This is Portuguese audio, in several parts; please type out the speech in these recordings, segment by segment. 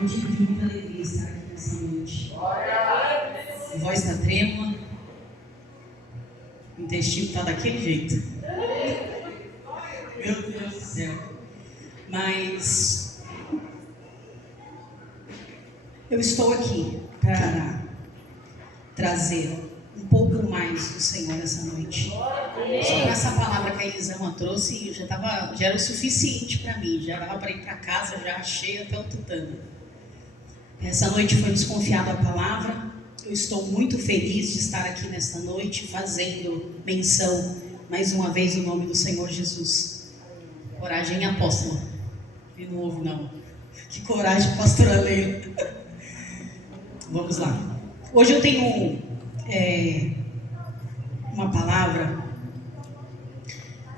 motivo de muita alegria estar aqui nessa noite. A voz está trêmula, o intestino está daquele jeito. Meu Deus do céu. Mas eu estou aqui para trazer um pouco mais do Senhor essa noite. Só com essa palavra que a Elisama trouxe, já era o suficiente para mim. Já dava para ir para casa, já cheia até o tutano. Essa noite foi nos confiada a palavra. Eu estou muito feliz de estar aqui nesta noite, fazendo menção, mais uma vez, no nome do Senhor Jesus. Coragem, apóstola. E não ouve, não. Que coragem, pastora Leila. Vamos lá. Hoje eu tenho uma palavra.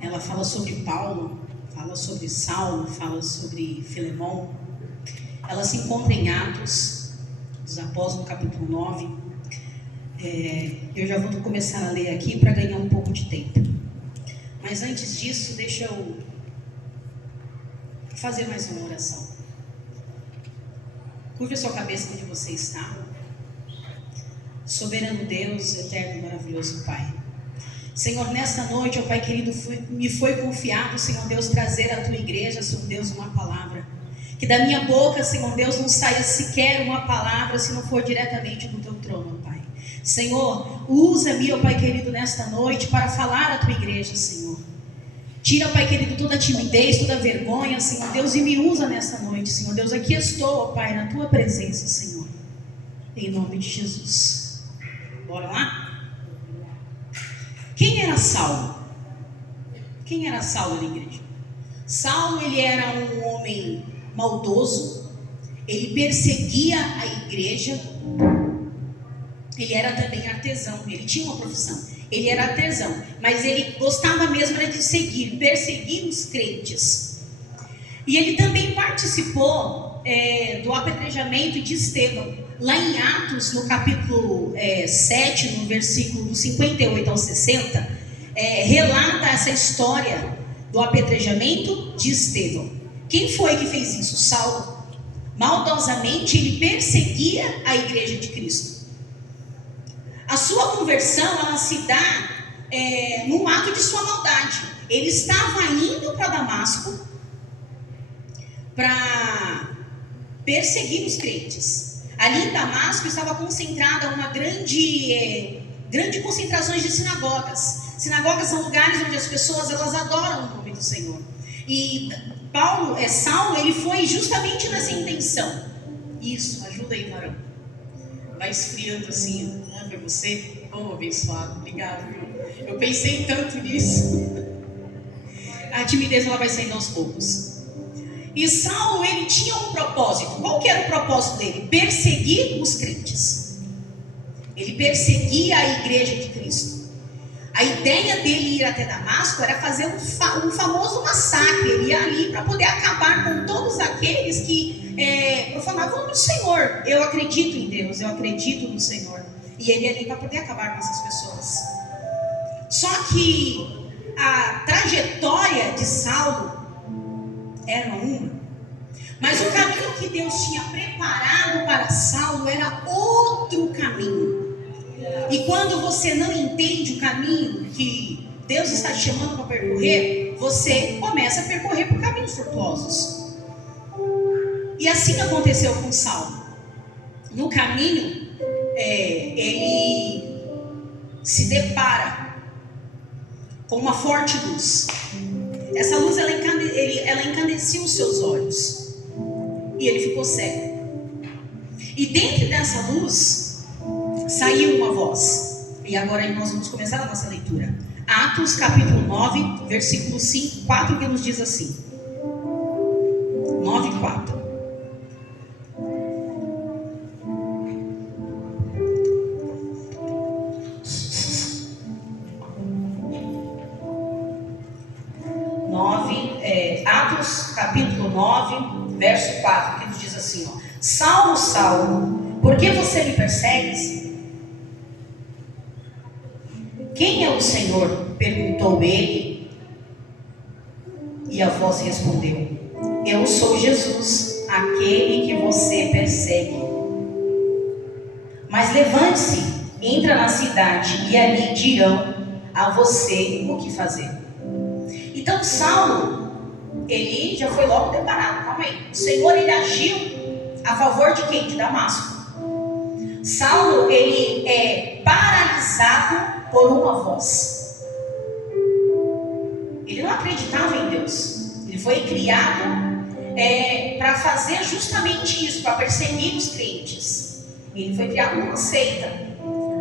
Ela fala sobre Paulo, fala sobre Saulo, fala sobre Filemão. Ela se encontra em Atos dos Apóstolos, no capítulo 9. Eu já vou começar a ler aqui para ganhar um pouco de tempo. Mas antes disso, deixa eu fazer mais uma oração. Curva a sua cabeça onde você está. Soberano Deus, eterno e maravilhoso Pai. Senhor, nesta noite, ó Pai querido, me foi confiado, Senhor Deus, trazer à Tua igreja, Senhor Deus, uma palavra. Que da minha boca, Senhor Deus, não saia sequer uma palavra se não for diretamente do Teu trono, Pai. Senhor, usa-me, ó Pai querido, nesta noite para falar à Tua igreja, Senhor. Tira, Pai querido, toda a timidez, toda a vergonha, Senhor Deus, e me usa nesta noite, Senhor Deus. Aqui estou, ó Pai, na Tua presença, Senhor. Em nome de Jesus. Bora lá? Quem era Saulo? Quem era Saulo na igreja? Saulo, ele era um homem maldoso. Ele perseguia a igreja. Ele era também artesão. Ele tinha uma profissão. Ele era artesão. Mas ele gostava mesmo de perseguir os crentes. E ele também participou do apedrejamento de Estevão. Lá em Atos, no capítulo 7, no versículo do 58 ao 60, relata essa história do apedrejamento de Estevão. Quem foi que fez isso? Saulo. Maldosamente, ele perseguia a igreja de Cristo. A sua conversão, ela se dá num ato de sua maldade. Ele estava indo para Damasco para perseguir os crentes. Ali em Damasco estava concentrada uma grande concentração de sinagogas. Sinagogas são lugares onde as pessoas elas adoram o nome do Senhor. E Saulo, ele foi justamente nessa intenção. Isso, ajuda aí, varão. Vai esfriando assim, ó. Para você, oh, abençoado, obrigado. Eu pensei tanto nisso. A timidez ela vai saindo aos poucos. E Saulo, ele tinha um propósito. Qual que era o propósito dele? Perseguir os crentes. Ele perseguia a igreja de Cristo. A ideia dele ir até Damasco era fazer um famoso massacre. Ele ia ali para poder acabar com todos aqueles que profanavam o Senhor. Eu acredito em Deus, eu acredito no Senhor. E ele ia ali para poder acabar com essas pessoas. Só que a trajetória de Saulo era uma, mas o caminho que Deus tinha preparado para Saulo era outro caminho. E quando você não entende o caminho que Deus está te chamando para percorrer, você começa a percorrer por caminhos tortuosos. E assim aconteceu com Saulo. No caminho, ele se depara com uma forte luz. Essa luz ela encandecia os seus olhos e ele ficou cego. E dentro dessa luz saiu uma voz. E agora nós vamos começar a nossa leitura. Atos capítulo 9, versículo 4, que nos diz assim: 9:4. Atos capítulo 9, verso 4, que nos diz assim, ó: Saulo, Saulo, por que você me persegues? Quem é o Senhor? Perguntou ele. E a voz respondeu: Eu sou Jesus, aquele que você persegue. Mas levante-se, entra na cidade e ali dirão a você o que fazer. Então Saulo, ele já foi logo deparado. Calma aí, o Senhor, ele agiu a favor de quem? De Damasco. Saulo, ele é paralisado por uma voz. Ele não acreditava em Deus. Ele foi criado para fazer justamente isso, para perseguir os crentes. Ele foi criado numa seita.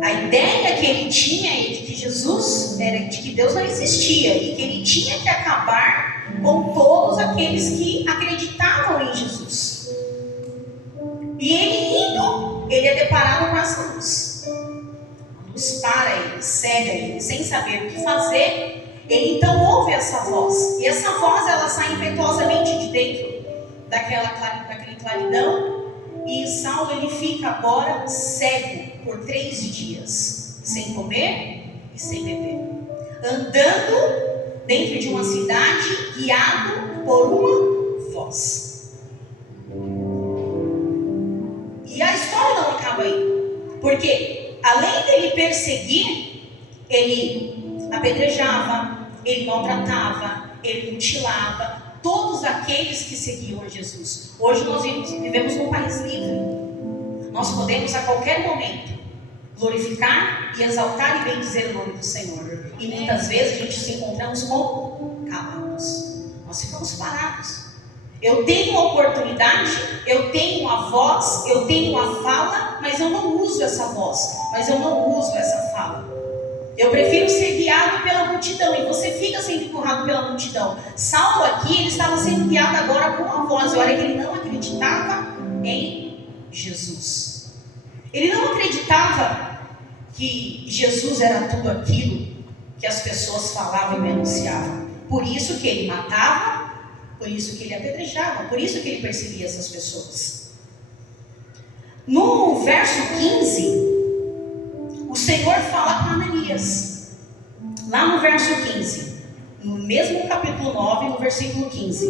A ideia que ele tinha é de que Jesus, de que Deus não existia e que ele tinha que acabar com todos aqueles que acreditavam em Jesus. E ele indo, ele é deparado com essa luz. A luz para ele, cega ele, sem saber o que fazer. Ele então ouve essa voz. E essa voz, ela sai impetuosamente de dentro daquele claridão. E Saulo, ele fica agora cego por 3 dias, sem comer e sem beber, andando dentro de uma cidade, guiado por uma voz. E a história não acaba aí, porque além dele perseguir, ele apedrejava, ele maltratava, ele mutilava todos aqueles que seguiam a Jesus. Hoje nós vivemos num país livre. Nós podemos a qualquer momento glorificar e exaltar e bendizer o nome do Senhor. E muitas vezes a gente se encontramos com calados. Nós ficamos parados. Eu tenho a oportunidade, eu tenho a voz, eu tenho a fala, mas eu não uso essa voz, mas eu não uso essa fala. Eu prefiro ser guiado pela multidão, e você fica sendo empurrado pela multidão. Saulo aqui, ele estava sendo guiado agora por uma voz. Olha que ele não acreditava em Jesus. Ele não acreditava que Jesus era tudo aquilo que as pessoas falavam e denunciavam. Por isso que ele matava, por isso que ele apedrejava, por isso que ele perseguia essas pessoas. No verso 15... o Senhor fala com Ananias, lá no verso 15, no mesmo capítulo 9, no versículo 15,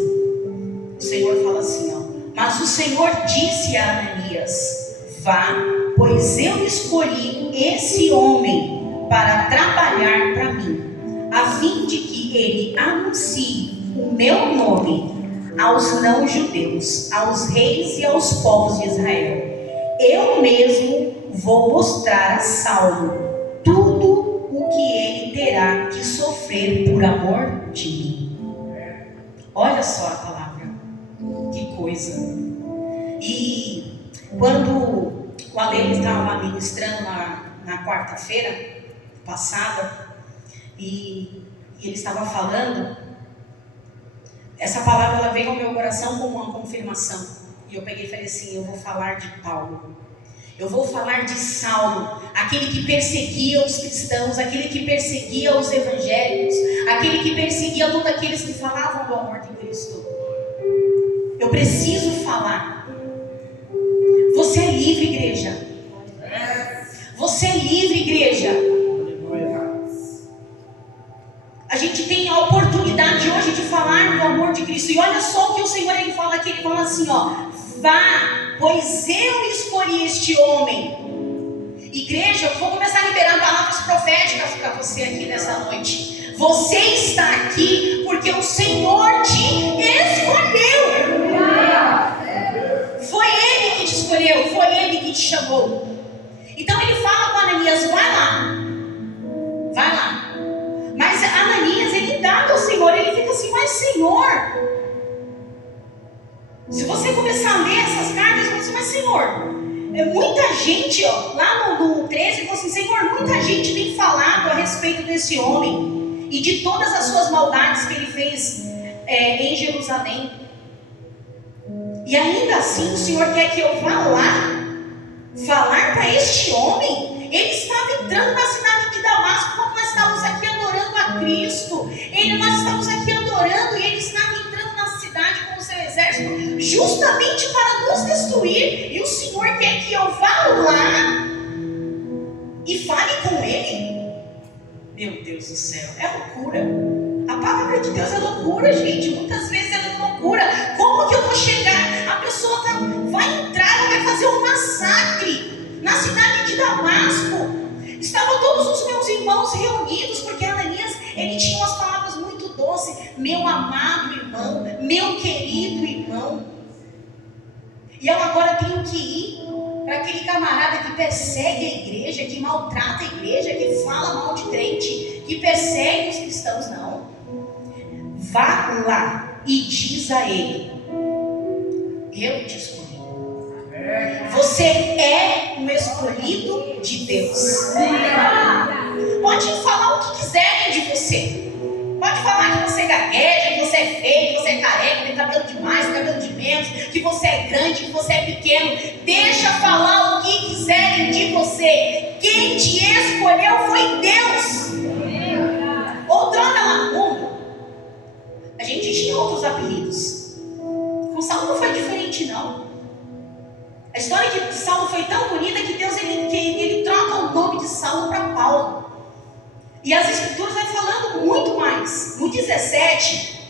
o Senhor fala assim, ó: mas o Senhor disse a Ananias: vá, pois eu escolhi esse homem para trabalhar para mim, a fim de que ele anuncie o meu nome aos não-judeus, aos reis e aos povos de Israel. Eu mesmo vou mostrar a Saulo tudo o que ele terá que sofrer por amor de mim. Olha só a palavra, que coisa. E quando o Ale estava ministrando na quarta-feira passada, e ele estava falando, essa palavra ela veio ao meu coração como uma confirmação. E eu peguei e falei assim: eu vou falar de Paulo. Eu vou falar de Saulo, aquele que perseguia os cristãos, aquele que perseguia os evangélicos, aquele que perseguia todos aqueles que falavam do amor de Cristo. Eu preciso falar. Você é livre, igreja. Você é livre, igreja. A gente tem a oportunidade hoje de falar do amor de Cristo. E olha só o que o Senhor ele fala aqui. Ele fala assim, ó: vá, pois eu escolhi este homem. Igreja, eu vou começar a liberar palavras proféticas para você aqui nessa noite. Você está aqui porque o Senhor te escolheu. Foi Ele que te escolheu, foi Ele que te chamou. Então ele fala com Ananias: vai lá, vai lá. Mas Ananias, ele dá ao Senhor, ele fica assim: mas Senhor, se você começar a ler essas cartas, você fala assim: mas Senhor, muita gente, ó, lá no 13, falou assim: Senhor, muita gente tem falado a respeito desse homem e de todas as suas maldades que ele fez em Jerusalém. E ainda assim o Senhor quer que eu vá lá falar para este homem? Ele estava entrando na cidade de Damasco quando nós estávamos aqui adorando a Cristo. Nós estávamos aqui adorando e ele estava entrando na cidade com o seu exército justamente para nos destruir. E o Senhor quer que eu vá lá e fale com ele? Meu Deus do céu, é loucura. A palavra de Deus é loucura, gente. Muitas vezes é loucura. Como que eu vou chegar? A pessoa irmãos reunidos, porque Ananias, ele tinha umas palavras muito doces. Meu amado irmão, meu querido irmão. E eu agora tenho que ir para aquele camarada que persegue a igreja, que maltrata a igreja, que fala mal de crente, que persegue os cristãos. Não. Vá lá e diz a ele: eu te escolhi. Você é um escolhido de Deus. Pode falar o que quiserem de você. Pode falar que você gagueja, que você é feio, que você é careca, tem cabelo de mais, cabelo de menos, que você é grande, que você é pequeno. Deixa falar o que quiserem de você. Quem te escolheu foi Deus. Outrora lá no mundo, a gente tinha outros apelidos. Com Saulo não foi diferente, não. A história de Saulo foi tão bonita que Deus ele troca o nome de Saulo para Paulo. E as escrituras vai falando muito mais. No 17,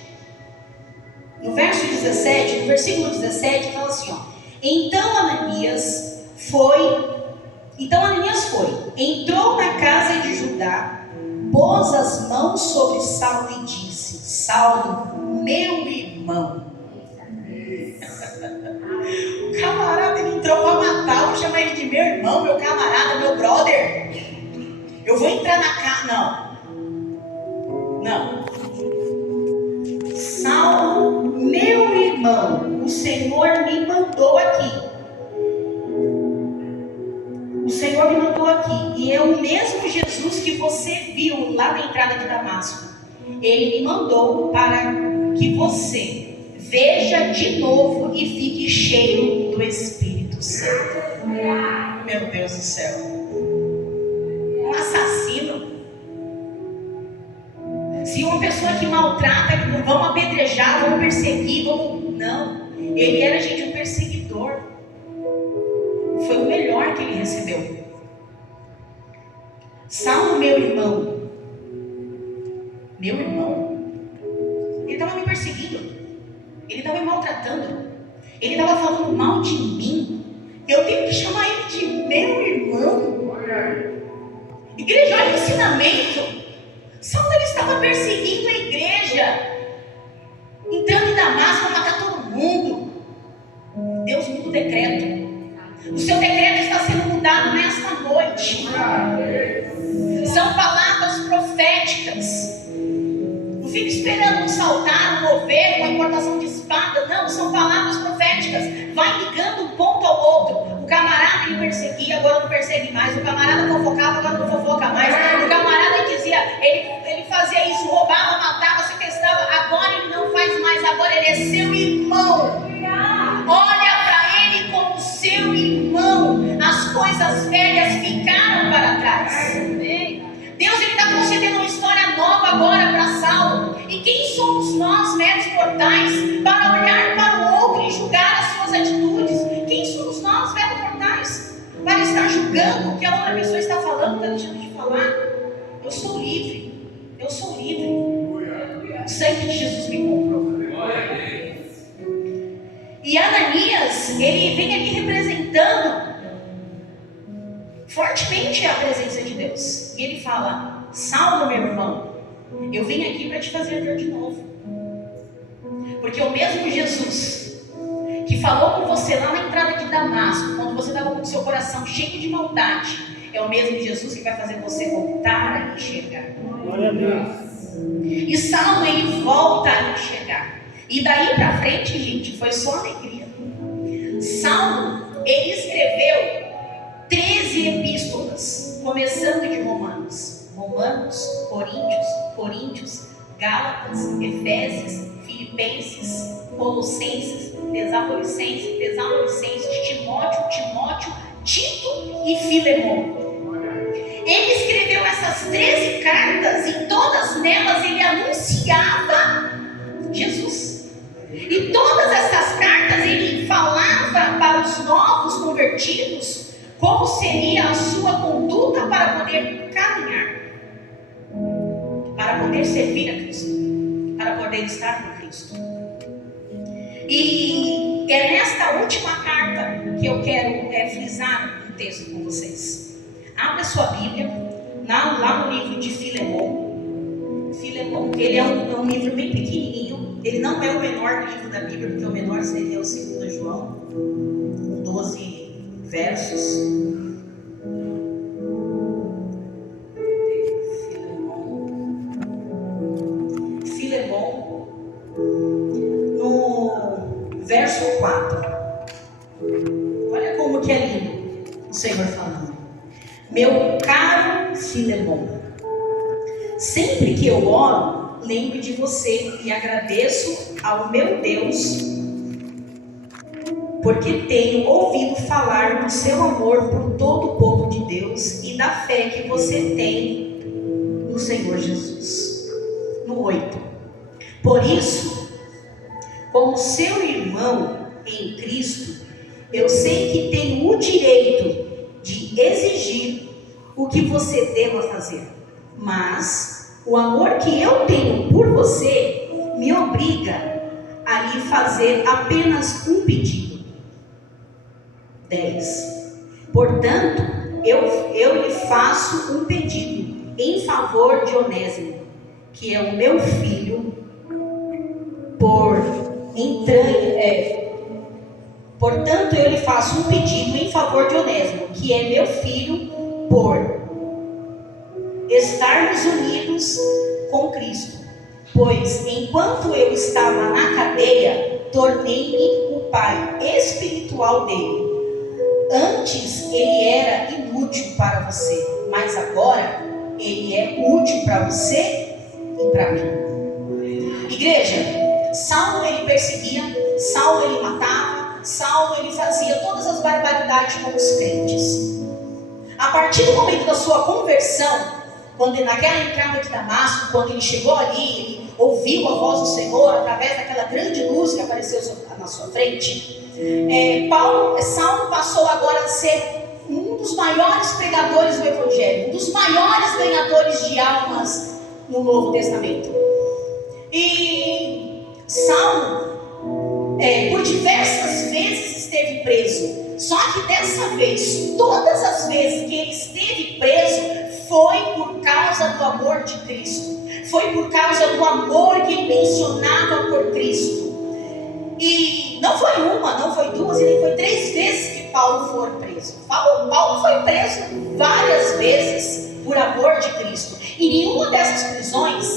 no verso 17, no versículo 17, fala assim, ó. Então Ananias foi, entrou na casa de Judá, pôs as mãos sobre Saulo e disse: Saulo, meu irmão. O camarada, ele entrou para matar, vou chamar ele de meu irmão, meu camarada, meu brother. Eu vou entrar na casa. Não. Saulo, meu irmão, o Senhor me mandou aqui. O Senhor me mandou aqui. E é o mesmo Jesus que você viu lá na entrada de Damasco. Ele me mandou para que você veja de novo e fique cheio do Espírito Santo. Meu Deus do céu. Um assassino. Se uma pessoa que maltrata, que não vão apedrejar, vão perseguir, não. Ele era, gente, um perseguidor. Foi o melhor que ele recebeu. Saulo, meu irmão. Meu irmão? Ele estava me perseguindo. Ele estava me maltratando. Ele estava falando mal de mim. Eu tenho que chamar ele de meu irmão. Igreja, olha o ensinamento. Saulo, ele estava perseguindo a igreja, entrando em Damasco para matar todo mundo. Deus muda o decreto. O seu decreto está sendo mudado nesta noite. São palavras proféticas. Não fica esperando um saltar, um mover, uma importação de espada. Não, são palavras proféticas. Vai ligando um ponto ao outro. O camarada ele perseguia, agora não persegue mais. O camarada fofocava, agora não fofoca mais. O camarada dizia, ele fazia isso, roubava, matava, sequestrava. Agora ele não faz mais, agora ele é seu irmão. Olha para ele como seu irmão. As coisas velhas ficaram para trás. Deus está concedendo uma história nova agora para Saulo. E quem somos nós, meros mortais, para olhar para o outro e julgar as suas atitudes? Quem somos nós, meros mortais, para estar julgando o que a outra pessoa está falando, está deixando de falar? Eu sou livre. Eu sou livre. O sangue de Jesus me comprou. E Ananias, ele vem aqui representando fortemente a presença de Deus. E ele fala: Saulo, meu irmão, eu vim aqui para te fazer ver de novo. Porque o mesmo Jesus que falou com você lá na entrada de Damasco, quando você estava com o seu coração cheio de maldade, é o mesmo Jesus que vai fazer você voltar a enxergar. Glória a Deus. E Saulo, ele volta a enxergar. E daí para frente, gente, foi só alegria. Saulo, ele escreveu 13 epístolas, começando de Romanos, Coríntios, Gálatas, Efésios, Filipenses, Colossenses, Tessalonicenses, Timóteo, Tito e Filemão. Ele escreveu essas 13 cartas e todas nelas ele anunciava Jesus. E todas essas cartas ele falava para os novos convertidos como seria a sua conduta para poder caminhar, para poder servir a Cristo, para poder estar com Cristo. E é nesta última carta que eu quero frisar um texto com vocês. Abra sua Bíblia lá no livro de Filemon. Filemon, ele é um livro bem pequenininho. Ele não é o menor livro da Bíblia, porque o menor seria o 2 João, com 12 versos. Filemon, no verso 4. Olha como que é lindo o Senhor falando. Meu caro Filemon, sempre que eu oro, lembro de você e agradeço ao meu Deus, porque tenho ouvido falar do seu amor por todo o povo de Deus e da fé que você tem no Senhor Jesus. No 8. Por isso, como seu irmão em Cristo, eu sei que tenho o direito de exigir o que você deva fazer, mas o amor que eu tenho por você me obriga a lhe fazer apenas um pedido. 10. Portanto, eu lhe faço um pedido em favor de Onésimo, que é o meu filho por entranha. Portanto, eu lhe faço um pedido em favor de Onésimo, que é meu filho, por estarmos unidos com Cristo. Pois, enquanto eu estava na cadeia, tornei-me o pai espiritual dele. Antes, ele era inútil para você, mas agora, ele é útil para você e para mim. Igreja, Saulo ele perseguia, Saulo ele matava, Saulo ele fazia todas as barbaridades com os crentes. A partir do momento da sua conversão, quando naquela entrada de Damasco, quando ele chegou ali, ele ouviu a voz do Senhor através daquela grande luz que apareceu na sua frente, Saulo passou agora a ser um dos maiores pregadores do Evangelho, um dos maiores ganhadores de almas no Novo Testamento. E Saulo, por diversas vezes esteve preso. Só que dessa vez, todas as vezes que ele esteve preso, foi por causa do amor de Cristo. Foi por causa do amor que ele mencionava por Cristo. E não foi uma, não foi duas, e nem foi 3 vezes que Paulo foi preso. Paulo foi preso várias vezes por amor de Cristo. E nenhuma dessas prisões,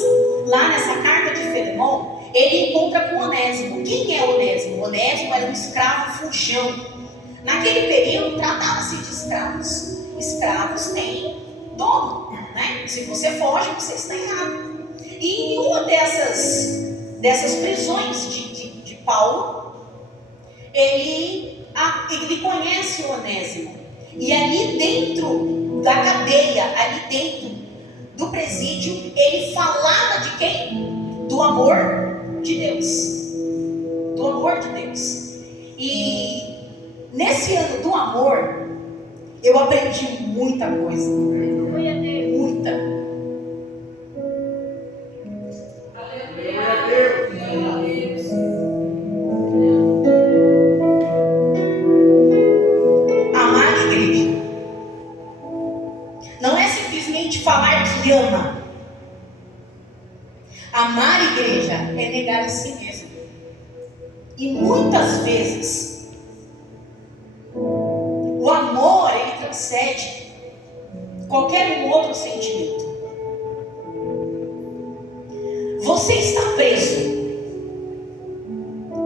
lá nessa carta de Filemon, ele encontra com Onésimo. Quem é Onésimo? Onésimo era um escravo fujão. Naquele período, tratava-se de escravos. Escravos têm dono, né? Se você foge, você está errado. E em uma dessas prisões de Paulo, ele conhece o Onésimo. E ali dentro da cadeia, ali dentro do presídio, ele falava de quem? Do amor de Deus. Do amor de Deus. E nesse ano do amor, eu aprendi muita coisa. Muita. Amar a igreja não é simplesmente falar que ama. Amar a igreja é negar a si mesmo. E muitas vezes o amor, ele transcende qualquer outro sentimento. Você está preso.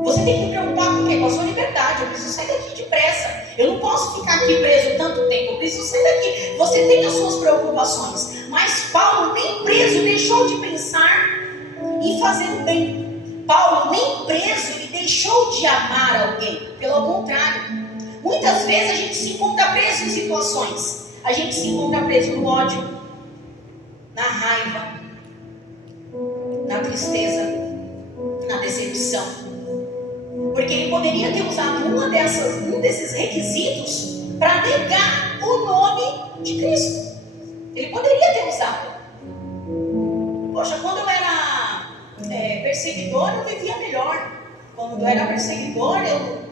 Você tem que se preocupar com o quê? Com a sua liberdade. Eu preciso sair daqui depressa. Eu não posso ficar aqui preso tanto tempo. Eu preciso sair daqui. Você tem as suas preocupações. Mas Paulo, nem preso, deixou de pensar em fazer o bem. Paulo, nem preso, ele deixou de amar alguém. Pelo contrário. Muitas vezes a gente se encontra preso em situações. A gente se encontra preso no ódio, na raiva, na tristeza, na decepção. Porque ele poderia ter usado um desses requisitos para negar o nome de Cristo. Ele poderia ter usado. Poxa, quando eu era perseguidor, eu vivia melhor. Quando eu era perseguidor,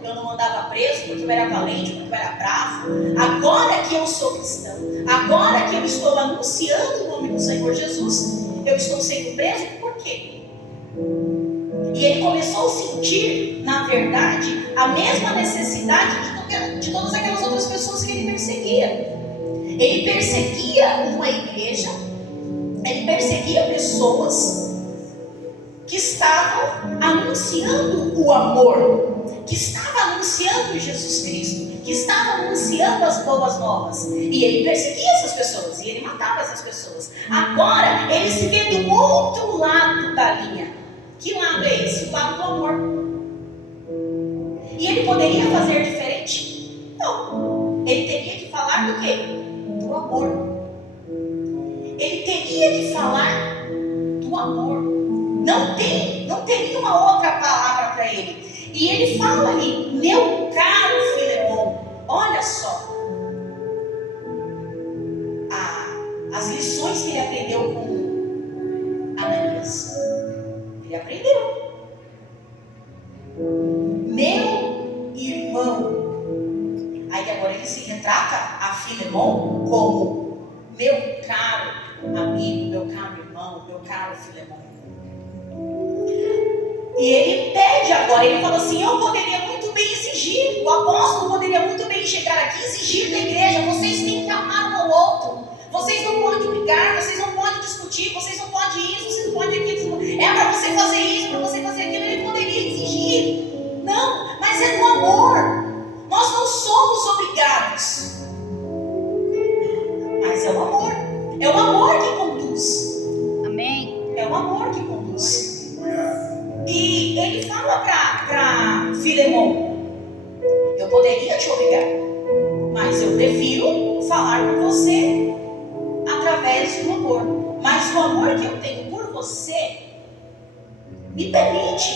eu não andava preso porque eu era valente, porque eu era bravo. Agora que eu sou cristão, agora que eu estou anunciando o nome do Senhor Jesus, eu estou sendo preso, por quê? E ele começou a sentir, na verdade, a mesma necessidade de todas aquelas outras pessoas que ele perseguia. Ele perseguia uma igreja, ele perseguia pessoas que estavam anunciando o amor, que estavam anunciando Jesus Cristo, que estavam anunciando as boas novas. E ele perseguia essas pessoas, e ele matava essas pessoas. Agora, ele se vê do outro lado da linha. Que lado é esse? O lado do amor. E ele poderia fazer diferente? Não. Ele teria que falar do quê? Do amor. Ele teria que falar do amor. Não teria uma outra palavra para ele. E ele fala ali, meu caro Filemon, olha só. As lições que ele aprendeu com Ananias. Ele aprendeu. Meu irmão. Aí agora ele se retrata a Filemon como meu caro amigo, meu caro irmão, meu caro Filemon. E ele pede agora, ele fala assim, eu poderia muito bem exigir, o apóstolo poderia muito bem chegar aqui e exigir da igreja, vocês têm que amar um ao outro, vocês não podem brigar, vocês não podem discutir, vocês não podem isso, vocês não podem aquilo, é para você fazer isso, para você fazer aquilo. Ele poderia exigir, não, mas é no amor. Nós não somos obrigados, mas é o amor que conduz. Amém. É o amor que conduz. E ele fala para Filemon, eu poderia te obrigar, mas eu prefiro falar com você através do amor. Mas o amor que eu tenho por você me permite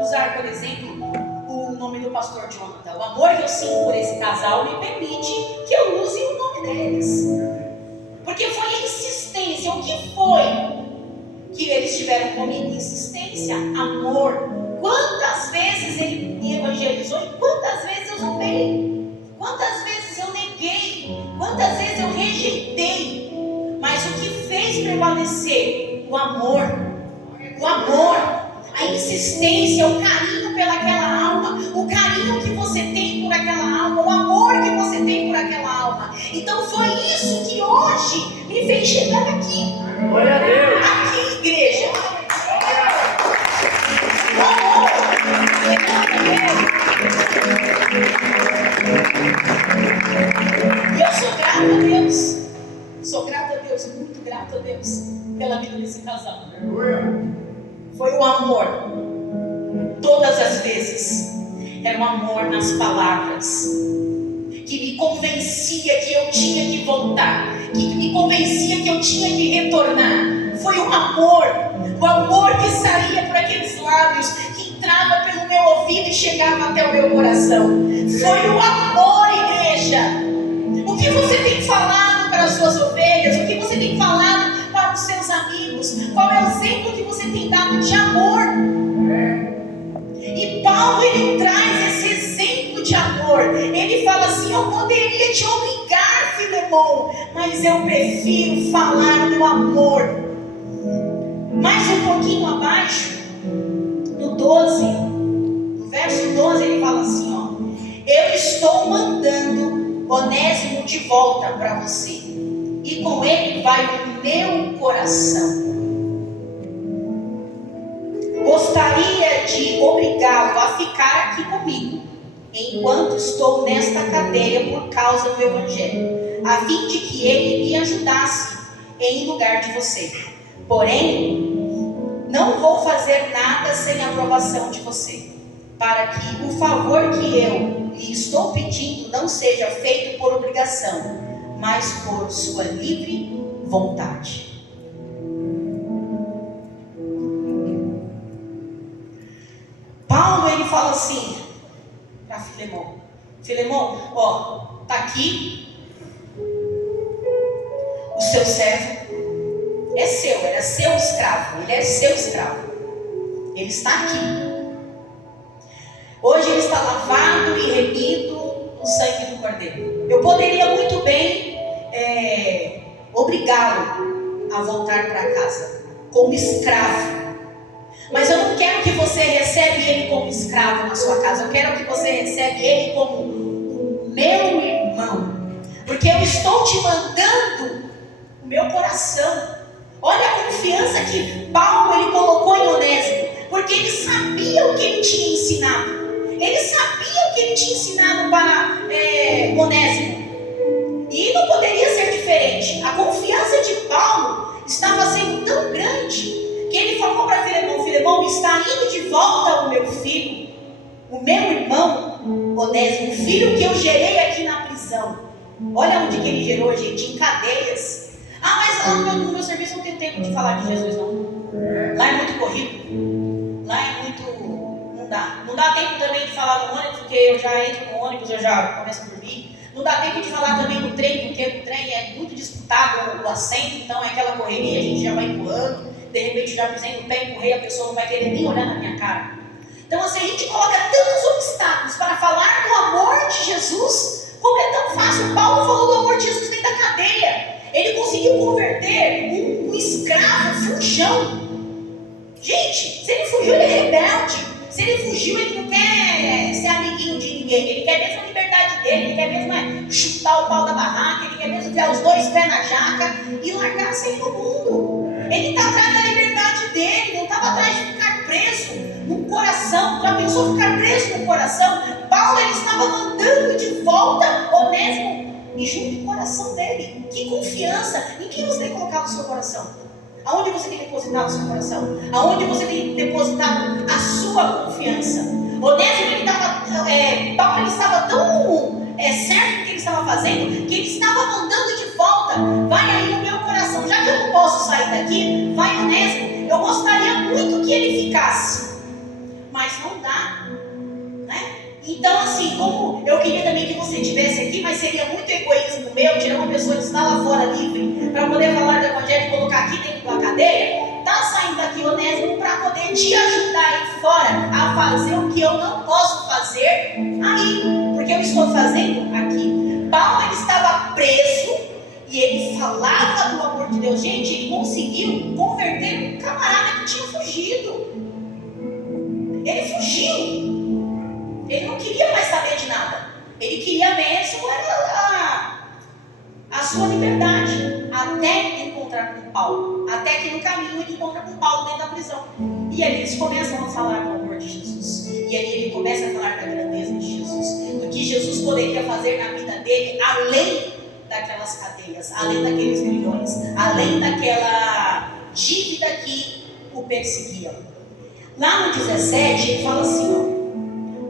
usar, por exemplo, o nome do pastor Jonathan. O amor que eu sinto por esse casal me permite que eu use o nome deles. Porque foi insistência. O que foi que eles tiveram comigo? Insistência, amor. Quantas vezes ele me evangelizou e quantas vezes eu zombei, quantas vezes eu neguei, quantas vezes eu rejeitei, mas o que fez prevalecer? O amor, a insistência, o carinho pelaquela alma, o carinho que você tem por aquela alma, o amor que você tem por aquela alma. Então foi isso que hoje me fez chegar aqui. Glória a Deus. Aqui, igreja. O amor. E eu sou grata a Deus, muito grata a Deus pela vida desse casal. Foi o amor, todas as vezes, era o amor nas palavras, que me convencia que eu tinha que voltar, que me convencia que eu tinha que retornar. Foi o amor que saía por aqueles lábios, que entrava pelo meu ouvido e chegava até o meu coração. Foi o amor, igreja. O que você tem falado para as suas ovelhas? O que você tem falado para os seus amigos? Qual é o exemplo que você tem dado de amor? E Paulo, ele traz esse exemplo de amor. Ele fala assim, eu poderia te obrigar, Filemon, mas eu prefiro falar do amor. Mais um pouquinho abaixo, no 12, no verso 12, ele fala assim, ó, eu estou mandando Onésimo de volta para você, e com ele vai o meu coração. Gostaria de obrigá-lo a ficar aqui comigo, enquanto estou nesta cadeia por causa do Evangelho, a fim de que ele me ajudasse em lugar de você. Porém, não vou fazer nada sem a aprovação de você, para que o favor que eu lhe estou pedindo não seja feito por obrigação, mas por sua livre vontade. Paulo, ele fala assim para Filemon, Filemon, ó, tá aqui o seu servo, é seu, era seu escravo, ele é seu escravo, ele está aqui. Hoje ele está lavado e remido no sangue do Cordeiro. Eu poderia muito bem obrigá-lo a voltar para casa como escravo. Mas eu não quero que você receba ele como escravo na sua casa. Eu quero que você receba ele como o meu irmão. Porque eu estou te mandando o meu coração. Olha a confiança que Paulo ele colocou em Onésimo. Porque ele sabia o que ele tinha ensinado. Ele sabia o que ele tinha ensinado para Onésimo. E não poderia ser diferente. A confiança de Paulo estava sendo tão grande que ele falou para Filemão: Filemão, está indo de volta o meu filho, o meu irmão Onésimo, o filho que eu gerei aqui na prisão. Olha onde que ele gerou, gente, em cadeias. Mas lá no meu serviço não tem tempo de falar de Jesus, não. Lá é muito corrido. Lá é muito... Não dá tempo também de falar no ônibus, porque eu já entro no ônibus, eu já começo a dormir. Não dá tempo de falar também no trem, porque no trem é muito disputado o assento, então é aquela correria, a gente já vai empurrando. De repente já pisei no pé, empurrei, a pessoa não vai querer nem olhar na minha cara. Então assim, a gente coloca tantos obstáculos para falar do amor de Jesus, como é tão fácil. Paulo falou do amor de Jesus dentro da cadeia. Ele conseguiu converter um escravo fujão. Gente, se ele fugiu, ele é rebelde. Se ele fugiu, ele não quer ser amiguinho de ninguém. Ele quer mesmo a liberdade dele. Ele quer mesmo chutar o pau da barraca. Ele quer mesmo enfiar os dois pés na jaca e largar sem do mundo. Ele está atrás da liberdade dele. Não estava atrás de ficar preso no coração. Já pensou ficar preso no coração? Paulo, ele estava mandando de volta Onésimo e junto o coração dele. Que confiança! Em quem você tem colocado o seu coração? Aonde você tem depositado o seu coração? Aonde você tem depositado a sua confiança? Onésimo, Paulo, ele estava tão certo do que ele estava fazendo, que ele estava mandando de volta. Vai aí no meu coração. Já que eu não posso sair daqui, vai Onésimo. Eu gostaria muito que ele ficasse, mas não dá, né? Então assim, como eu queria também que você estivesse aqui, mas seria muito egoísmo meu tirar uma pessoa que está lá fora livre para poder falar do evangelho e colocar aqui dentro da cadeia. Tá saindo aqui Onésimo para poder te ajudar aí fora a fazer o que eu não posso fazer aí, porque eu estou fazendo aqui. Paulo, ele estava preso e ele falava do amor de Deus. Gente, ele conseguiu converter um camarada que tinha fugido. Ele fugiu. Ele não queria mais saber de nada. Ele queria mesmo a sua liberdade, até encontrar com Paulo. Até que no caminho ele encontra com Paulo dentro da prisão. E aí eles começam a falar do amor de Jesus. E aí ele começa a falar da grandeza de Jesus, do que Jesus poderia fazer na vida dele, além daquelas cadeias, além daqueles grilhões, além daquela dívida que o perseguia. Lá no 17 ele fala assim, ó: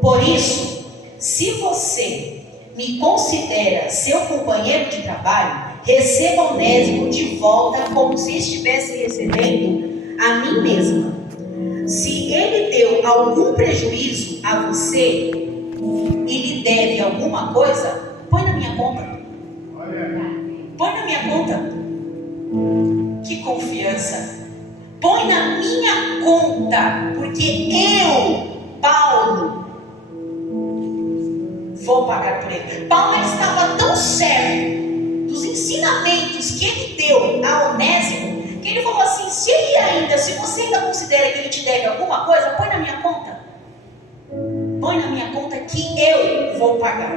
por isso, se você me considera seu companheiro de trabalho, receba Onésimo de volta como se estivesse recebendo a mim mesma. Se ele deu algum prejuízo a você e lhe deve alguma coisa, põe na minha conta. Põe na minha conta. Que confiança. Põe na minha conta, porque eu, Paulo, vou pagar por ele. Paulo estava tão certo dos ensinamentos que ele deu a Onésimo, que ele falou assim: se você ainda considera que ele te deve alguma coisa, põe na minha conta. Põe na minha conta que eu vou pagar.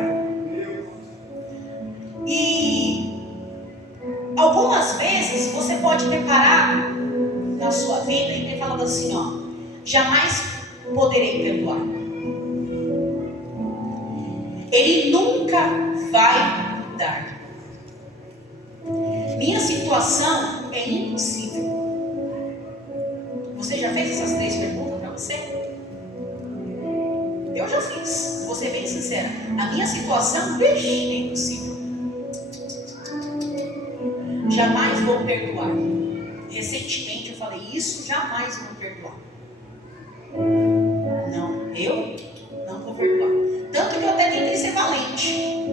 E algumas vezes você pode ter parado na sua vida e ter falado assim, ó: jamais poderei perdoar. Ele nunca vai mudar. Minha situação é impossível. Você já fez essas 3 perguntas para você? Eu já fiz. Vou ser bem sincera. A minha situação é impossível. Jamais vou perdoar. Recentemente eu falei: isso jamais vou perdoar. Não, eu não vou perdoar. Tanto que eu até tentei ser valente.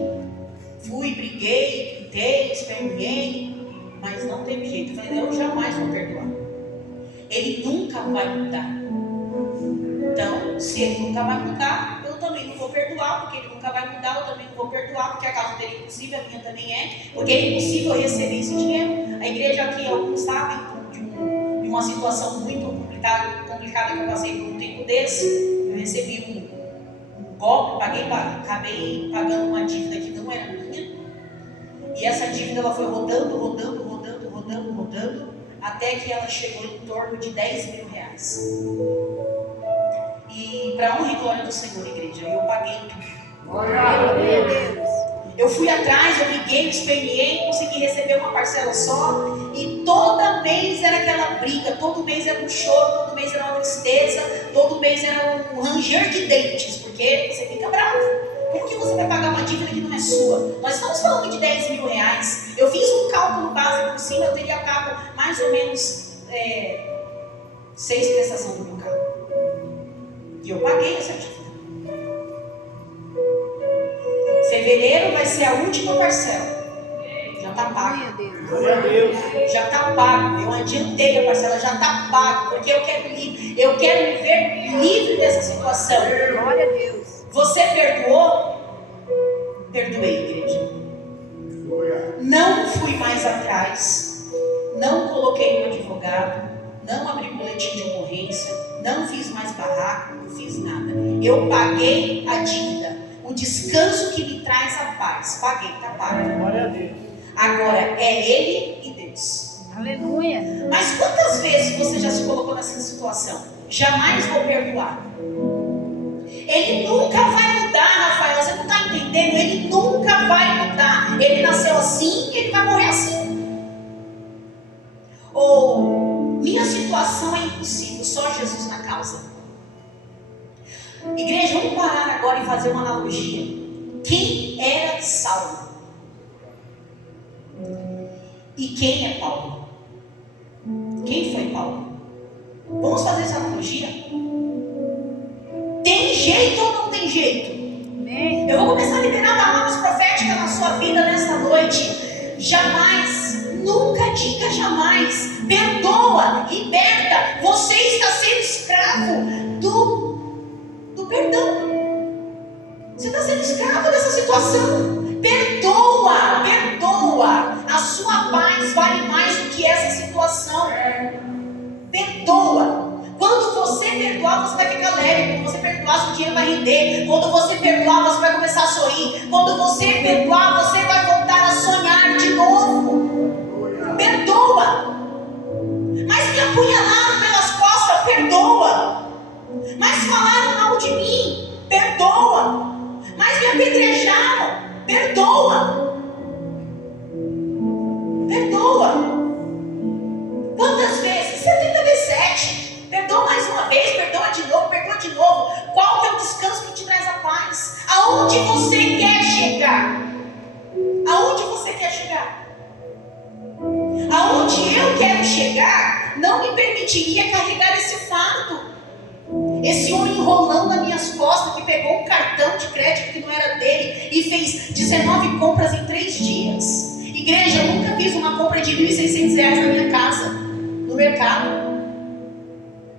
Fui, briguei, gritei, esperneei, mas não teve jeito. Eu falei: eu jamais vou perdoar. Ele nunca vai mudar. Então, se ele nunca vai mudar, eu não vou perdoar, porque ele nunca vai mudar, eu também não vou perdoar, porque a causa dele é impossível, a minha também é, porque é impossível eu receber esse dinheiro. A igreja aqui, alguns sabem de uma situação muito complicada que eu passei por um tempo desse. Eu recebi um golpe, acabei pagando uma dívida que não era minha, e essa dívida ela foi rodando, até que ela chegou em torno de 10 mil reais. E para honra e glória do Senhor, igreja, eu paguei tudo. Glória a Deus. Eu fui atrás, eu liguei, esperneei, consegui receber uma parcela só. E todo mês era aquela briga, todo mês era um choro, todo mês era uma tristeza, todo mês era um ranger de dentes, porque você fica bravo. Como que você vai pagar uma dívida que não é sua? Nós estamos falando de 10 mil reais. Eu fiz um cálculo básico por cima, eu teria pago mais ou menos 6 prestações do meu carro. E eu paguei essa dívida. Fevereiro vai ser a última parcela. Já está pago. Já está pago. Eu adiantei a parcela, já está pago. Porque eu quero me ver livre dessa situação. Glória a Deus. Você perdoou? Perdoei, igreja. Não fui mais atrás. Não coloquei um advogado. Não abri boletim de ocorrência. Não fiz mais barraco. Não fiz nada. Eu paguei a dívida. O descanso que me traz a paz. Paguei, está pago. Glória a Deus. Agora é Ele e Deus. Aleluia. Mas quantas vezes você já se colocou nessa situação? Jamais vou perdoar. Ele nunca vai mudar, Rafael. Você não está entendendo? Ele nunca vai mudar. Ele nasceu assim e ele vai morrer assim. Ou minha situação é impossível, só Jesus na causa. Igreja, vamos parar agora e fazer uma analogia. Quem era Saulo? E quem é Paulo? Quem foi Paulo? Vamos fazer essa analogia? Tem jeito ou não tem jeito? Amém. Eu vou começar a liberar palavras proféticas na sua vida nesta noite. Jamais, nunca diga jamais. Perdoa, liberta. Você está sendo escravo do perdão. Você está sendo escravo dessa situação. Perdoa, perdoa. A sua paz vale mais do que essa situação. Perdoa. Quando você perdoar, você vai ficar leve. Quando você perdoar, seu dinheiro vai render. Quando você perdoar, você vai começar a sorrir. Quando você perdoar, você vai voltar a sonhar de novo. Perdoa. Mas me apunhalaram pelas costas, perdoa. Mas falaram mal de mim, perdoa. Mas me apedrejaram, perdoa. Perdoa. Quantas vezes? 70 vezes 7. Perdoa mais uma vez, perdoa de novo, perdoa de novo. Qual que é o descanso que te traz a paz? Aonde você quer chegar? Aonde você quer chegar? Aonde eu quero chegar não me permitiria carregar esse fardo. Esse homem enrolando nas minhas costas, que pegou um cartão de crédito que não era dele e fez 19 compras em 3 dias. Igreja, eu nunca fiz uma compra de R$1.600 na minha casa, no mercado.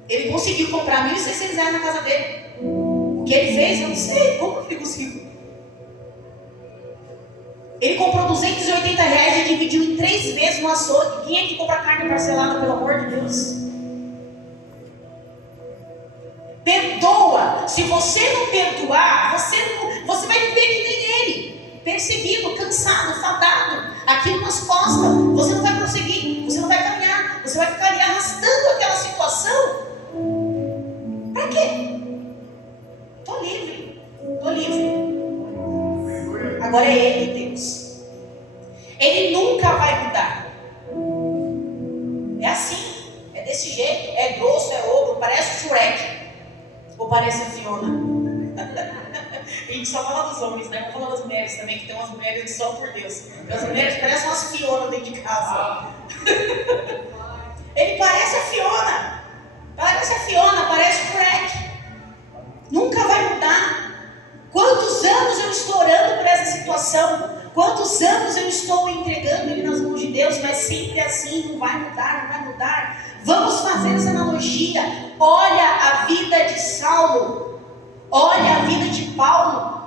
Ele conseguiu comprar R$1.600 na casa dele. O que ele fez, eu não sei como ele conseguiu. Ele comprou R$280 e dividiu em 3 vezes no açougue. Quem é que compra carne parcelada, pelo amor de Deus? Perdoa. Se você não perdoar, você vai viver que nem ele, perseguido, cansado, fadado, aquilo nas costas. Você não vai prosseguir, você não vai caminhar, você vai ficar ali arrastando aquela situação. Para quê? Estou livre, estou livre. Agora é Ele, Deus. Ele nunca vai mudar. É assim, é desse jeito, é grosso, é ogro, parece o Shrek. Ou parece a Fiona? A gente só fala dos homens, né? Vamos falar das mulheres também, que tem umas mulheres que só por Deus. As mulheres parecem umas Fiona dentro de casa. Ele parece a Fiona. Parece a Fiona, parece o Shrek. Nunca vai mudar. Quantos anos eu estou orando por essa situação? Quantos anos eu estou entregando ele nas mãos de Deus? Mas sempre assim, não vai mudar, não vai mudar. Vamos fazer essa analogia. Olha a vida de Saulo. Olha a vida de Paulo.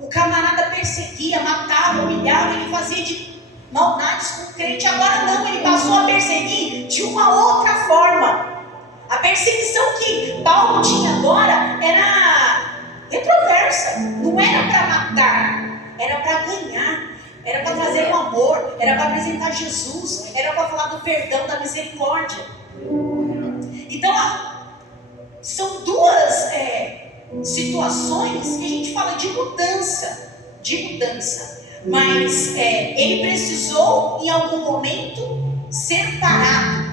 O camarada perseguia, matava, humilhava, ele fazia de maldades com o crente. Agora não, ele passou a perseguir de uma outra forma. A perseguição que Paulo tinha agora era retroversa. Não era para matar, era para ganhar. Era para trazer o amor, era para apresentar Jesus, era para falar do perdão, da misericórdia. Então, são duas situações que a gente fala de mudança. Mas ele precisou, em algum momento, ser parado.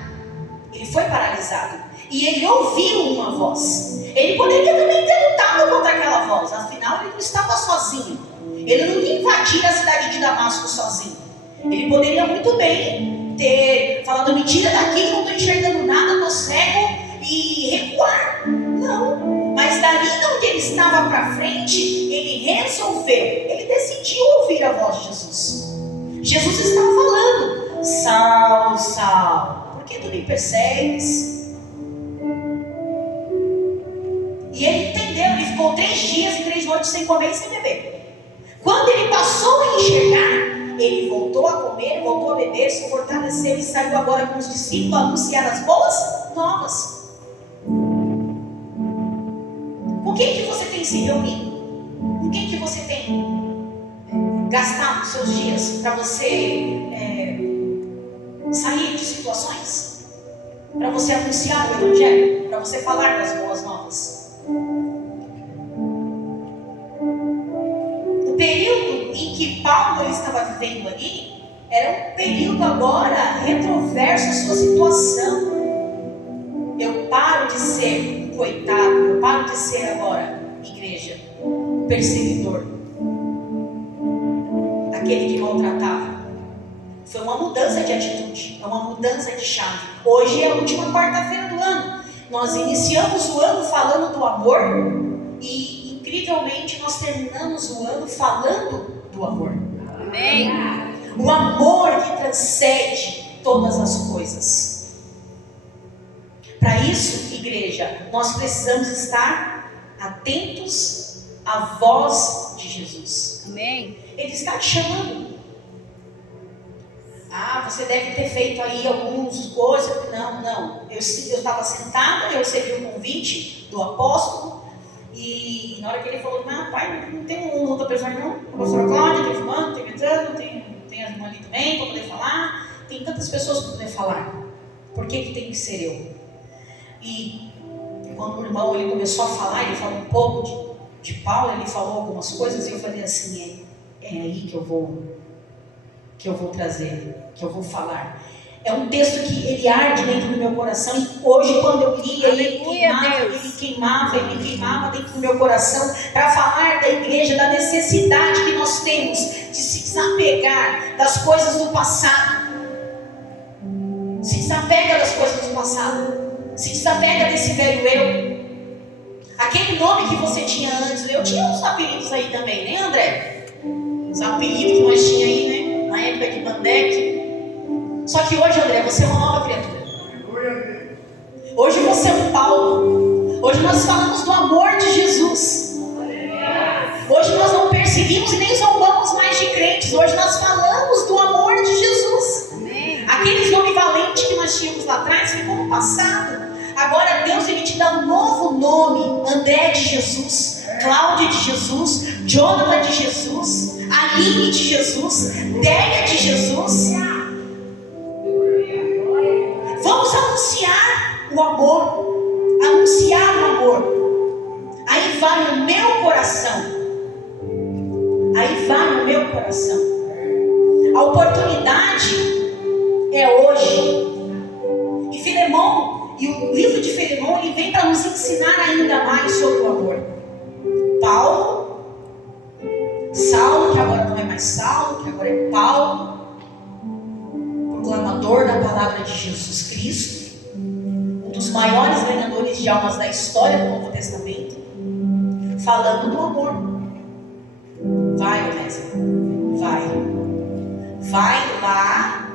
Ele foi paralisado. E ele ouviu uma voz. Ele poderia também ter lutado contra aquela voz. Afinal, ele não estava sozinho. Ele não ia invadir a cidade de Damasco sozinho. Ele poderia muito bem ter falado: me tira daqui, não estou enxergando nada, estou cego, e recuar. Não. Mas dali onde ele estava para frente, ele resolveu, ele decidiu ouvir a voz de Jesus. Jesus estava falando: Saulo, Saulo, por que tu me persegues? E ele entendeu, ele ficou 3 dias e 3 noites sem comer e sem beber. Quando ele passou a enxergar, ele voltou a comer, voltou a beber, se fortaleceu e saiu agora com os discípulos a anunciar as boas novas. Com quem que você tem se reunido? Com quem que você tem gastado os seus dias para você sair de situações? Para você anunciar o Evangelho? Para você falar das boas novas? O período em que Paulo estava vivendo ali era um período agora retroverso à sua situação. Eu paro de ser um coitado, eu paro de ser agora, igreja, um perseguidor, aquele que maltratava. Foi uma mudança de atitude, é uma mudança de chave. Hoje é a última quarta-feira do ano. Nós iniciamos o ano falando do amor e, incrivelmente, nós terminamos o ano falando do amor. Amém. O amor que transcende todas as coisas. Para isso, igreja, nós precisamos estar atentos à voz de Jesus. Amém. Ele está te chamando. Você deve ter feito aí algumas coisas. Não. Eu estava sentada, eu recebi o convite do apóstolo. E na hora que ele falou: pai, não tem uma outra pessoa não. A pastora Cláudia, tem fulano, tem Metrano, tem as irmãs ali também para poder falar. Tem tantas pessoas para poder falar. Por que tem que ser eu? E quando o irmão ele começou a falar, ele falou um pouco de Paulo, ele falou algumas coisas, e eu falei assim: é aí que eu vou trazer, que eu vou falar. É um texto que ele arde dentro do meu coração, e hoje quando eu li, ele queimava dentro do meu coração, para falar da igreja, da necessidade que nós temos de se desapegar das coisas do passado. Se desapega das coisas do passado. Se desapega desse velho eu. Aquele nome que você tinha antes. Eu tinha uns apelidos aí também, né, André? Os apelidos que nós tínhamos aí, né? Na época de Bandeque. Só que hoje, André, você é uma nova criatura. Hoje você é um Paulo. Hoje nós falamos do amor de Jesus. Hoje nós não perseguimos e nem zombamos mais de crentes. Hoje nós falamos do amor de Jesus. Aqueles nomes valentes que nós tínhamos lá atrás ficou no passado. Agora Deus ele te dá um novo nome: André de Jesus, Cláudia de Jesus, Jonathan de Jesus, Aline de Jesus, Délia de Jesus. Vamos anunciar o amor. Anunciar o amor. Aí vai o meu coração. Aí vai o meu coração. A oportunidade é hoje. E Filemão, e o livro de Filemão, ele vem para nos ensinar ainda mais sobre o amor. Paulo, Saulo, que agora não é mais Saulo, que agora é Paulo, proclamador da palavra de Jesus Cristo, um dos maiores ganhadores de almas da história do Novo Testamento, falando do amor. Vai, Onésimo, vai lá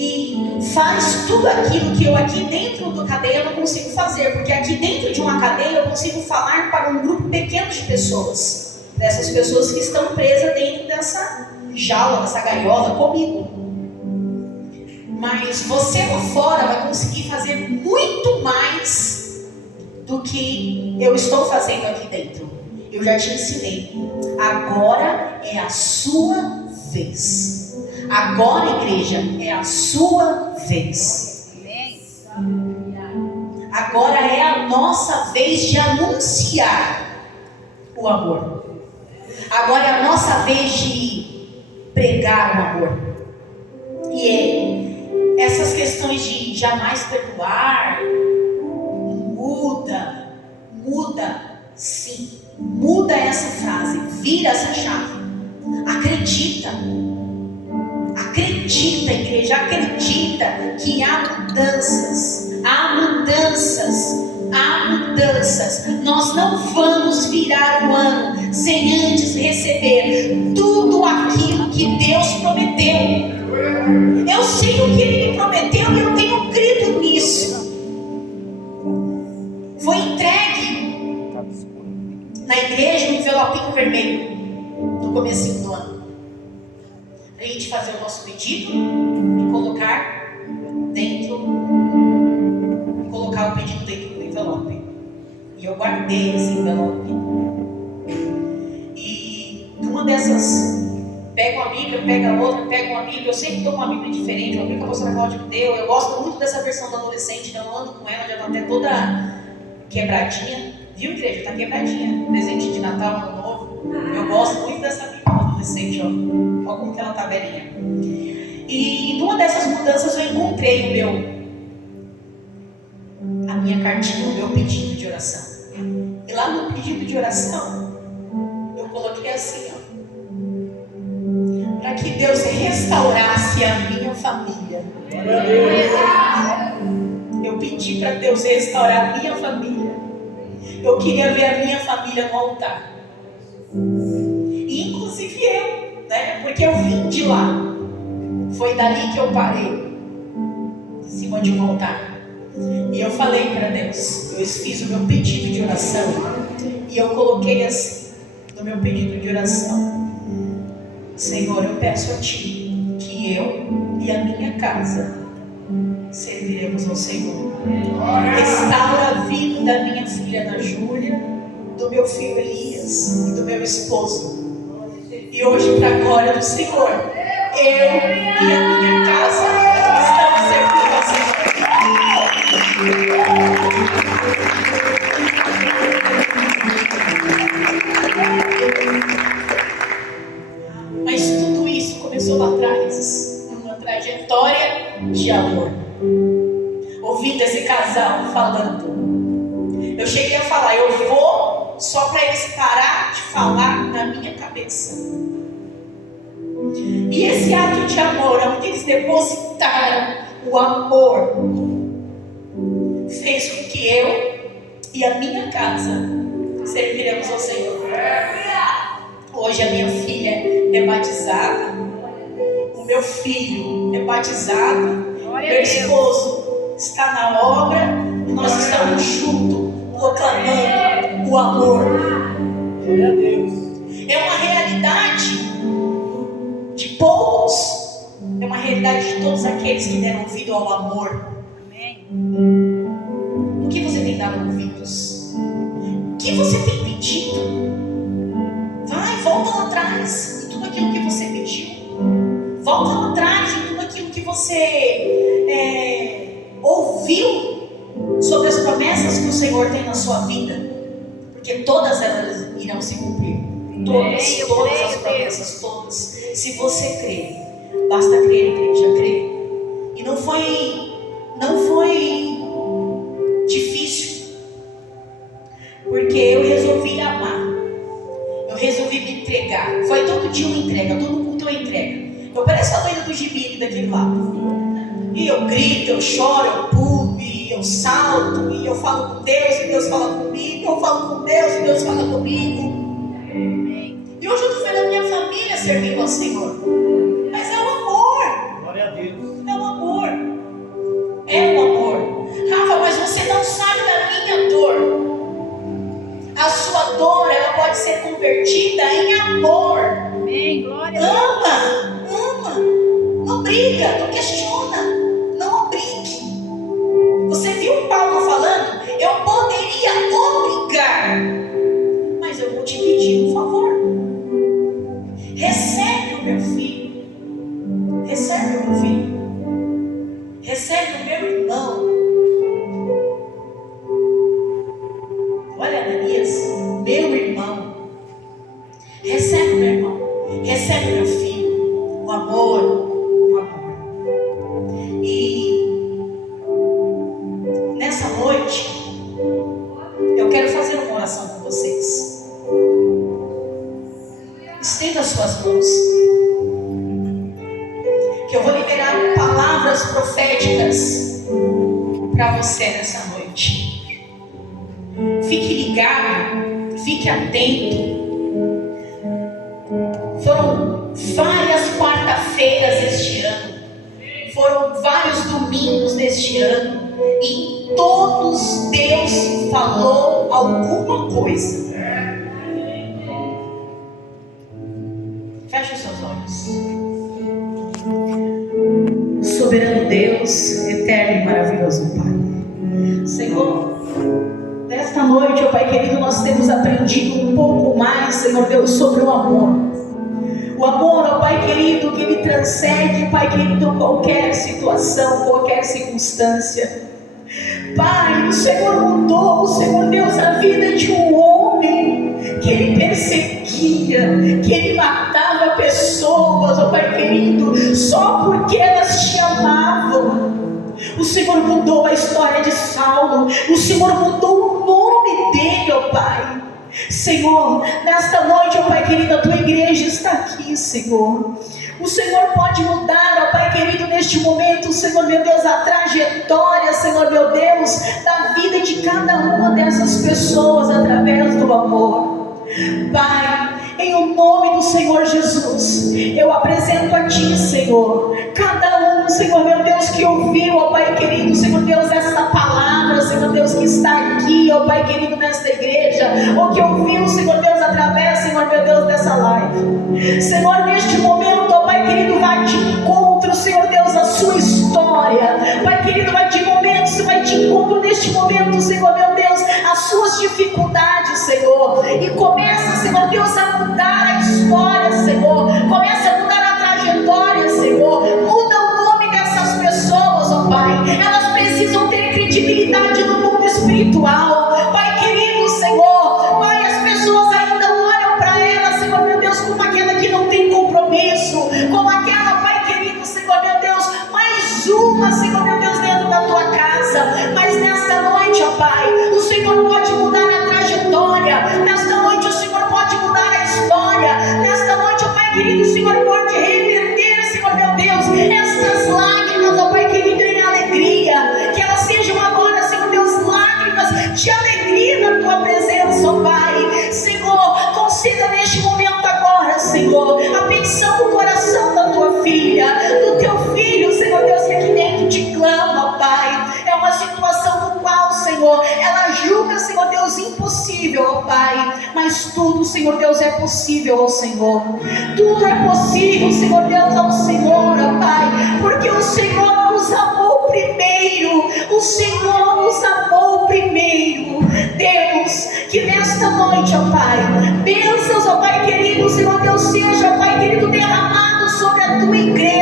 e faz tudo aquilo que eu aqui dentro da cadeia não consigo fazer, porque aqui dentro de uma cadeia eu consigo falar para um grupo pequeno de pessoas, dessas pessoas que estão presas dentro dessa jaula, dessa gaiola comigo. Mas você lá fora vai conseguir fazer muito mais do que eu estou fazendo aqui dentro. Eu já te ensinei. Agora é a sua vez. Agora, igreja, é a sua vez. Agora é a nossa vez de anunciar o amor. Agora é a nossa vez de pregar o amor. E essas questões de jamais perdoar, muda, sim. Muda essa frase, vira essa chave. Acredita, igreja, acredita que há mudanças. Nós não vamos virar o ano sem antes receber tudo aquilo que Deus prometeu. Eu sei o que Ele me prometeu e eu tenho crido nisso. Foi entregue na igreja um envelopinho vermelho no comecinho do ano. A gente fazer o nosso pedido e colocar o pedido dentro do envelope. E eu guardei esse envelope. E numa dessas, pega uma Bíblia, pega outra, pega uma Bíblia. Eu sempre estou com uma Bíblia diferente, uma Bíblia que a pastora Cláudia me deu. Eu gosto muito dessa versão do adolescente, então eu ando com ela, já está até toda quebradinha. Viu, igreja? Está quebradinha. Presente de Natal, Ano Novo. Eu gosto muito dessa Bíblia do adolescente, ó. Olha como que ela está velhinha. E numa dessas mudanças eu encontrei a minha cartinha, o meu pedido de oração. E lá no pedido de oração, eu coloquei assim, ó. Para que Deus restaurasse a minha família. Eu pedi para Deus restaurar a minha família. Eu queria ver a minha família no altar. E inclusive eu, né? Porque eu vim de lá. Foi dali que eu parei, em cima de um altar. E eu falei para Deus, eu fiz o meu pedido de oração. E eu coloquei assim, no meu pedido de oração: Senhor, eu peço a Ti que eu e a minha casa serviremos ao Senhor. Restaura a vida da minha filha Ana Júlia, do meu filho Elias e do meu esposo. E hoje, para a glória do Senhor, eu e a minha casa estamos servindo ao Senhor. Mas tudo isso começou lá atrás, numa trajetória de amor. Ouvindo esse casal falando, eu cheguei a falar: eu vou só para eles parar de falar na minha cabeça. E esse ato de amor, onde eles depositaram o amor, fez com que eu e a minha casa serviremos ao Senhor. Hoje a minha filha é batizada, o meu filho é batizado, meu esposo está na obra e nós estamos juntos proclamando o amor. Glória a Deus. É uma realidade de poucos, é uma realidade de todos aqueles que deram ouvido ao amor. O que você tem dado ouvidos? O que você tem pedido? Vai, volta lá atrás em tudo aquilo que você pediu. Volta lá atrás em tudo aquilo que você ouviu sobre as promessas que o Senhor tem na sua vida, porque todas elas irão se cumprir. Todas as promessas, todas. Se você crer, basta crer, igreja, crer. E não foi difícil, porque eu resolvi amar, eu resolvi me entregar. Foi todo dia uma entrega, todo culto uma entrega. Eu pareço a doida do gibi daquele lado. E eu grito, eu choro, eu pulo, e eu salto, e eu falo com Deus, e Deus fala comigo, eu falo com Deus, e Deus fala comigo. E hoje eu estou vendo a minha família servindo ao Senhor. Mas é o amor. Glória a Deus. É o amor. amor. Amém. Glória a Deus. Ama. Não briga, não questiona, não obrigue. Você viu Paulo falando? Eu poderia obrigar, mas eu vou te pedir um favor. Recebe o meu filho. Recebe o meu filho. Recebe o meu irmão. Olha, Ananias, meu irmão. Recebe o meu irmão. Recebe o meu filho. O amor. E nessa noite eu quero fazer uma oração com vocês. Estenda as suas mãos, que eu vou liberar palavras proféticas para você nessa noite. Fique ligado, fique atento. Foram várias quarta-feiras este ano, foram vários domingos neste ano, e em todos Deus falou alguma coisa. Feche os seus olhos. Soberano Deus, eterno e maravilhoso Pai, Senhor, nesta noite, ó Pai querido, nós temos aprendido um pouco mais, Senhor Deus, sobre o amor. O amor, ó Pai querido, que Ele transcende, Pai querido, qualquer situação, qualquer circunstância. Pai, o Senhor mudou, Senhor Deus, a vida de um homem que Ele perseguia, que Ele matava pessoas, ó Pai querido, só porque elas te amavam. O Senhor mudou a história de Saulo, o Senhor mudou o nome dele, ó Pai. Senhor, nesta noite, ó Pai querido, a tua igreja está aqui, Senhor. O Senhor pode mudar, ó Pai querido, neste momento, Senhor meu Deus, a trajetória, Senhor meu Deus, da vida de cada uma dessas pessoas através do amor. Pai, em o nome do Senhor Jesus, eu apresento a Ti, Senhor, cada um, Senhor meu Deus, que ouviu, ó Pai querido, Senhor Deus, essa palavra, Senhor Deus, que está aqui, ó Pai querido, nesta igreja, ou que ouviu, Senhor Deus, através, Senhor meu Deus, dessa live. Senhor, neste momento, ó Pai querido, vai de encontro, Senhor Deus, a sua história. Pai querido, vai de encontro neste momento, Senhor meu Deus, as suas dificuldades, Senhor, e começa, Senhor Deus, a mudar a história, Senhor, começa a mudar a trajetória, Senhor, muda o nome dessas pessoas, ó Pai, elas precisam ter credibilidade no mundo espiritual, Pai querido, Senhor, Pai, as pessoas ainda olham para elas, Senhor meu Deus, como aquela que não tem compromisso, como aquela, Pai querido, Senhor meu Deus, mais uma, Senhor meu Deus, dentro da tua casa, mas nesta noite, ó Pai, o Senhor pode mudar a trajetória, nesta noite o Senhor pode mudar a história, nesta noite, ó Pai querido, o Senhor pode reverter, Senhor meu Deus, estas lágrimas, ó Pai querido, em alegria, que elas sejam agora, Senhor Deus, lágrimas de alegria na tua presença, ó Pai. Senhor, conceda neste momento agora, Senhor, a petição do coração da tua filha, do teu filho, Senhor Deus, que aqui dentro te clama, ó Pai. É uma situação no qual, Senhor, ela julga, Senhor Deus, impossível, ó Pai, mas tudo, Senhor Deus, é possível ao Senhor. Tudo é possível, Senhor Deus, ao Senhor, ó Pai, porque o Senhor nos amou primeiro, o Senhor nos amou primeiro. Deus, que nesta noite, ó Pai, bênçãos, ó Pai querido, Senhor Deus, seja, ó Pai querido, derramado sobre a tua igreja.